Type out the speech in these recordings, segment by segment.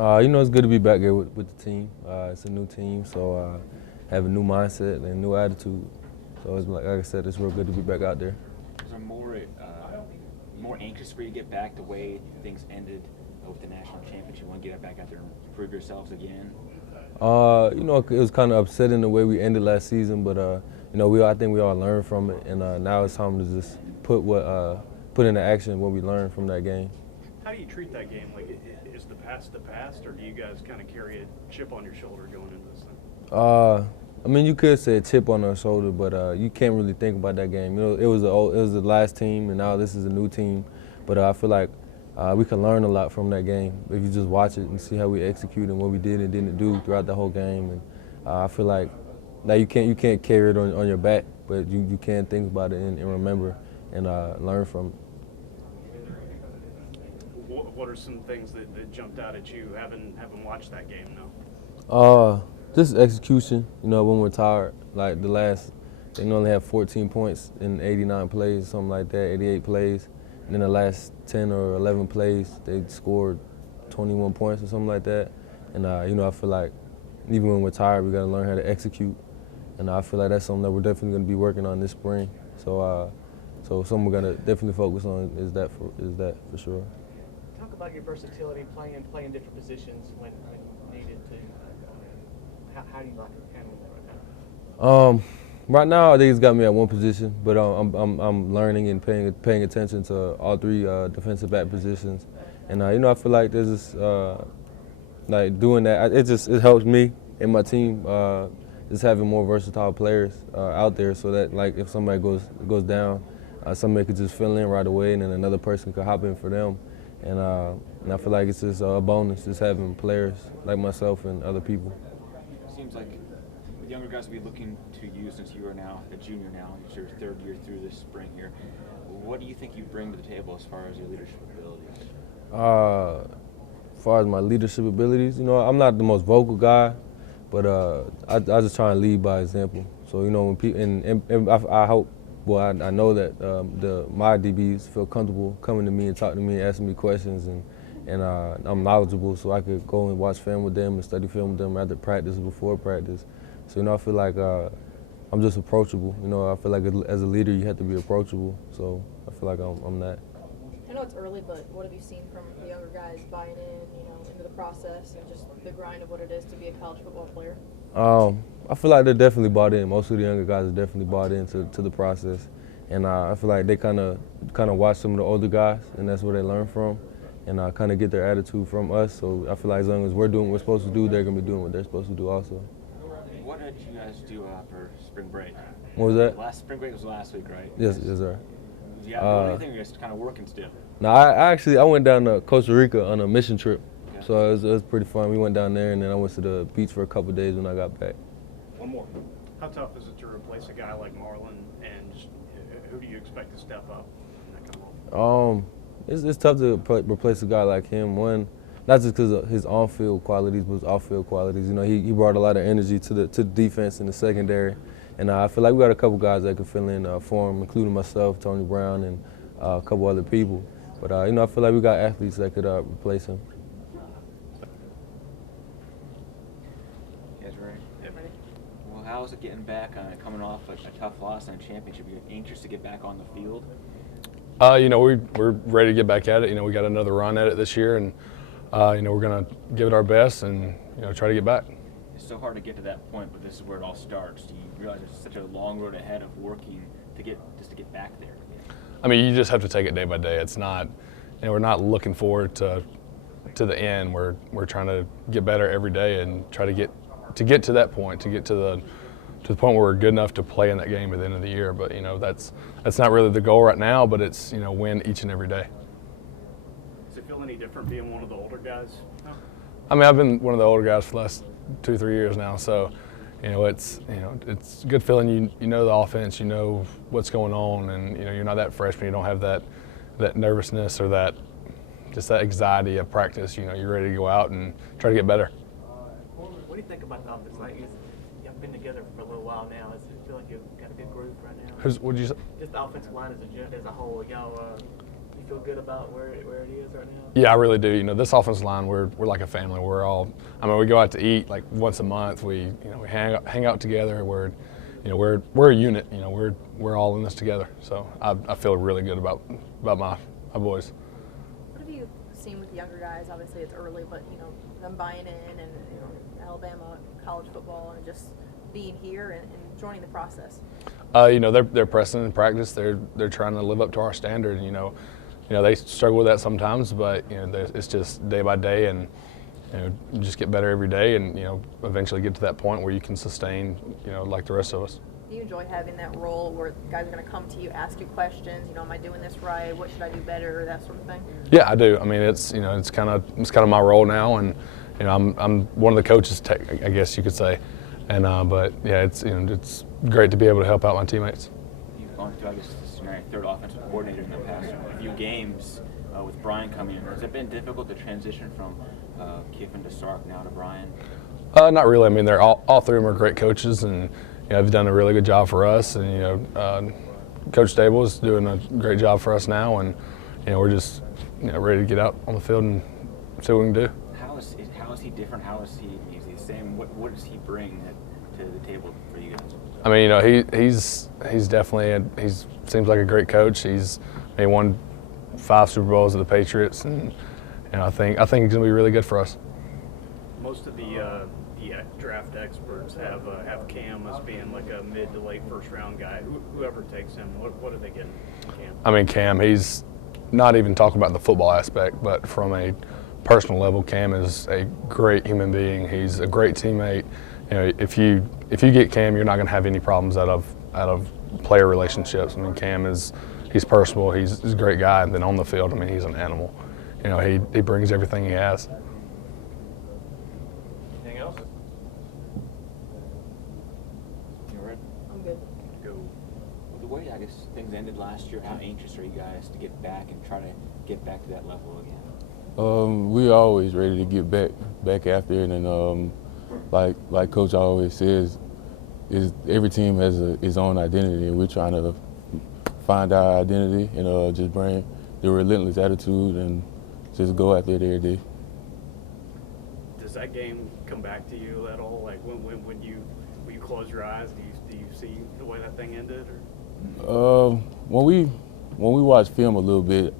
It's good to be back here with the team. It's a new team, so have a new mindset and a new attitude. So it's like I said, it's real good to be back out there. Was there more anxious for you to get back the way things ended with the national championship? You want to get back out there and prove yourselves again? It was kind of upsetting the way we ended last season, but I think we all learned from it, and now it's time to just put into action what we learned from that game. How do you treat that game? Like, is the past, or do you guys kind of carry a chip on your shoulder going into this thing? You could say a chip on our shoulder, but you can't really think about that game. It was the last team, and now this is a new team. But I feel like we can learn a lot from that game if you just watch it and see how we execute and what we did and didn't do throughout the whole game. And I feel like you can't carry it on your back, but you can think about it and remember and learn from it. What are some things that jumped out at you having watched that game now? Just execution. When we're tired, like they only have 14 points in 89 plays, something like that, 88 plays. And in the last 10 or 11 plays, they scored 21 points or something like that. And I feel like even when we're tired, we got to learn how to execute. And I feel like that's something that we're definitely going to be working on this spring. So something we're going to definitely focus on is that for sure. Talk about your versatility, playing different positions when needed to. How do you like handling that right now? Right now, I think it's got me at one position, but I'm learning and paying attention to all three defensive back positions, and I feel like there's this like doing that. It helps me and my team just having more versatile players out there, so that like if somebody goes down, somebody could just fill in right away, and then another person could hop in for them. And I feel like it's just a bonus just having players like myself and other people. It seems like the younger guys will be looking to you since you are now a junior now. It's your third year through this spring here. What do you think you bring to the table as far as your leadership abilities? As far as my leadership abilities, I'm not the most vocal guy, but I just try and lead by example. So when people and I hope. Well, I know that my DBs feel comfortable coming to me and talking to me and asking me questions, and I'm knowledgeable, so I could go and watch film with them and study film with them after practice or before practice. So I feel like I'm just approachable. I feel like as a leader you have to be approachable. So I feel like I'm that. I know it's early, but what have you seen from the younger guys buying into the process and just the grind of what it is to be a college football player? I feel like they're definitely bought in. Most of the younger guys are definitely bought into the process, and I feel like they kind of watch some of the older guys, and that's where they learn from, and kind of get their attitude from us. So I feel like as long as we're doing what we're supposed to do, they're gonna be doing what they're supposed to do also. What did you guys do for spring break? What was that? Last spring break was last week, right? Yes, sir. Did you do anything, or you just kind of working still? No, I went down to Costa Rica on a mission trip, so it was pretty fun. We went down there, and then I went to the beach for a couple of days when I got back. One more. How tough is it to replace a guy like Marlon, and just, who do you expect to step up in that kind of role? It's tough to replace a guy like him. One, not just because of his on-field qualities, but his off-field qualities. He brought a lot of energy to the defense in the secondary, and I feel like we got a couple guys that could fill in for him, including myself, Tony Brown, and a couple other people. But I feel like we got athletes that could replace him. Well, how is it getting back coming off a tough loss in a championship? Are you anxious to get back on the field? We're ready to get back at it. We got another run at it this year, and we're going to give it our best and try to get back. It's so hard to get to that point, but this is where it all starts. Do you realize there's such a long road ahead of working to get back there? You just have to take it day by day. It's not, we're not looking forward to the end. We're trying to get better every day and try to get to that point, to get to the point where we're good enough to play in that game at the end of the year. But that's not really the goal right now. But it's win each and every day. Does it feel any different being one of the older guys? I've been one of the older guys for the last 2-3 years now. So it's it's a good feeling. You know the offense. You know what's going on, and you're not that freshman. You don't have that nervousness or that anxiety of practice. You're ready to go out and try to get better. What do you think about the offense? Like, you've been together for a little while now. Does it feel like you've got a good group right now? What did you say? Just the offensive line as a whole. Y'all, you feel good about where it is right now? Yeah, I really do. You know, this offensive line, we're like a family. We're all, I mean, we go out to eat like once a month. We hang out together. We're a unit. You know, we're all in this together. So I feel really good about my boys. What have you seen with the younger guys? Obviously, it's early, but them buying in and Alabama college football and just being here and joining the process. They're pressing in practice. They're trying to live up to our standard. You know, they struggle with that sometimes, but it's just day by day, and you just get better every day, and eventually get to that point where you can sustain, like the rest of us. Do you enjoy having that role where guys are going to come to you, ask you questions? Am I doing this right? What should I do better? That sort of thing. Yeah, I do. I mean, it's kind of my role now, and I'm one of the coaches, I guess you could say, and but yeah, it's great to be able to help out my teammates. You've gone through, I guess, this is your third offensive coordinator in the past few games with Brian coming in. Has it been difficult to transition from Kiffin to Sark now to Brian? Not really. I mean, they're all three of them are great coaches, and they've done a really good job for us. And Coach Stable is doing a great job for us now, and we're just ready to get out on the field and see what we can do. How is he different? How is he the same? What does he bring to the table for you guys? I mean, he's definitely he seems like a great coach. He won 5 Super Bowls with the Patriots, and I think he's going to be really good for us. Most of the draft experts have Cam as being like a mid to late first round guy. Whoever takes him, what are they getting from Cam? I mean, Cam, he's not even talking about the football aspect, but from a personal level, Cam is a great human being. He's a great teammate. If you get Cam, you're not going to have any problems out of player relationships. I mean, Cam he's personable. He's a great guy, and then on the field, I mean, he's an animal. He brings everything he has. Anything else? You ready? I'm good. Go. The way, I guess, things ended last year, how anxious are you guys to get back and try to get back to that level again? We're always ready to get back after it, and like Coach always says, is every team has its own identity, and we're trying to find our identity and just bring the relentless attitude and just go after it every day. Does that game come back to you at all? Like when you close your eyes, do you see the way that thing ended? Or? When we watch film a little bit,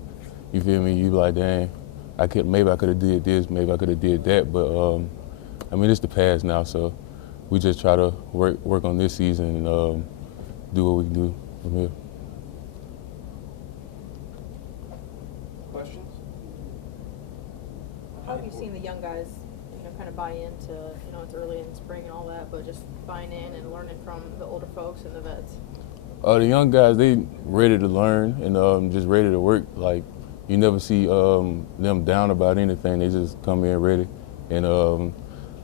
you feel me? You be like, dang, maybe I could have did this, maybe I could have did that, but I mean, it's the past now, so we just try to work on this season and do what we can do from here. Questions? How have you seen the young guys, kind of buy into, it's early in spring and all that, but just buying in and learning from the older folks and the vets? The young guys, they ready to learn and just ready to work. Like, you never see them down about anything. They just come in ready, and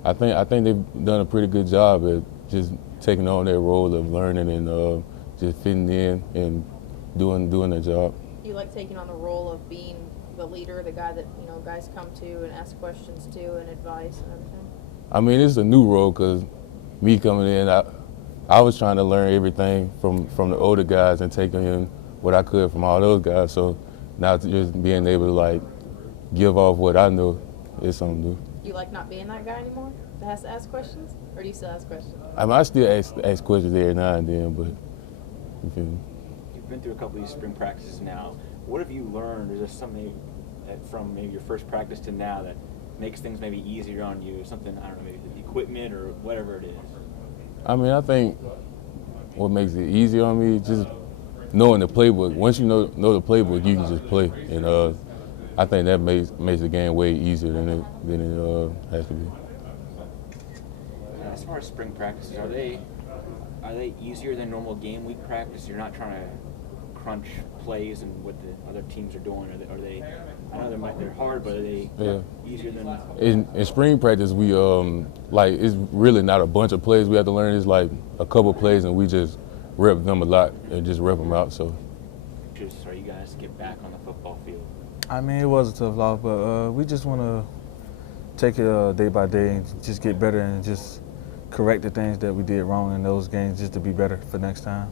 I think they've done a pretty good job at just taking on their role of learning and just fitting in and doing their job. Do you like taking on the role of being the leader, the guy that guys come to and ask questions to and advice and everything? I mean, it's a new role because me coming in, I was trying to learn everything from the older guys and taking in what I could from all those guys. So now just being able to like give off what I know is something new. Do you like not being that guy anymore that has to ask questions, or do you still ask questions? I mean, I still ask questions every now and then, but you feel me? You've been through a couple of these spring practices now. What have you learned? Is there something from maybe your first practice to now that makes things maybe easier on you? Something, I don't know, maybe the equipment or whatever it is? I mean, I think what makes it easier on me is just knowing the playbook. Once you know the playbook, you can just play, and I think that makes the game way easier than it has to be. As far as spring practices, are they easier than normal game week practice? You're not trying to crunch plays and what the other teams are doing. Are they? I know they're hard, but are they easier than? In spring practice, we it's really not a bunch of plays we have to learn. It's like a couple plays, and we just rep them a lot and just rep them out. So. Just are you guys to get back on the football field? I mean, it was a tough loss, but we just want to take it day by day and just get better and just correct the things that we did wrong in those games just to be better for next time.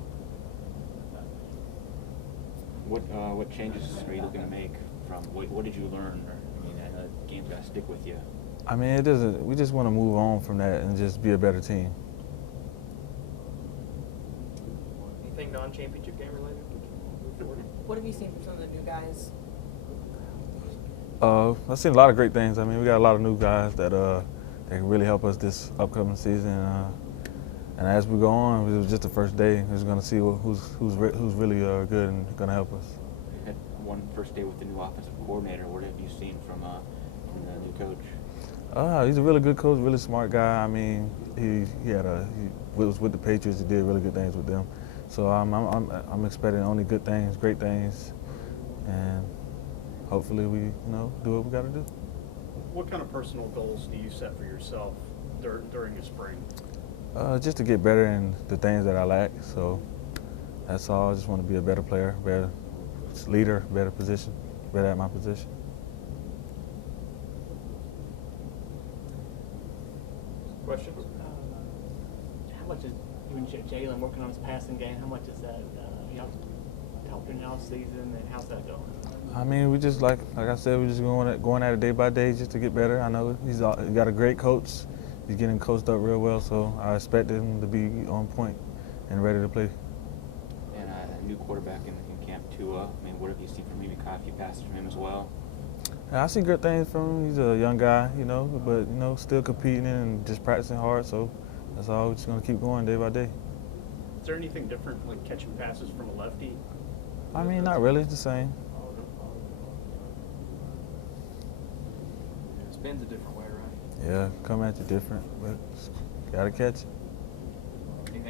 What changes are you looking to make from? What did you learn? Or, I mean, I know games got to stick with you. I mean, it doesn't. We just want to move on from that and just be a better team. Anything non-championship game related? What have you seen from some of the new guys? I've seen a lot of great things. I mean, we got a lot of new guys that can really help us this upcoming season. And as we go on, it was just the first day. We're just going to see who's really good and going to help us. You had one first day with the new offensive coordinator. What have you seen from the new coach? He's a really good coach, really smart guy. I mean, he was with the Patriots. He did really good things with them. So I'm expecting only good things, great things, and hopefully we do what we got to do. What kind of personal goals do you set for yourself during the spring? Just to get better in the things that I lack. So that's all. I just want to be a better player, better leader, better position, better at my position. Questions? How much is you and Jalen working on his passing game? How much is that? Y'all talking now season, and how's that going? I mean, we just like I said, we're just going at it day by day just to get better. I know he got a great coach. He's getting coached up real well, so I expect him to be on point and ready to play. And a new quarterback in camp, Tua. I mean, what have you seen from him? You caught a few passes from him as well. I see good things from him. He's a young guy, but still competing and just practicing hard. So that's all. We're just gonna keep going day by day. Is there anything different, like catching passes from a lefty? I mean, not really. It's the same. Spins a different way, right? Yeah, come at you different, but gotta catch it.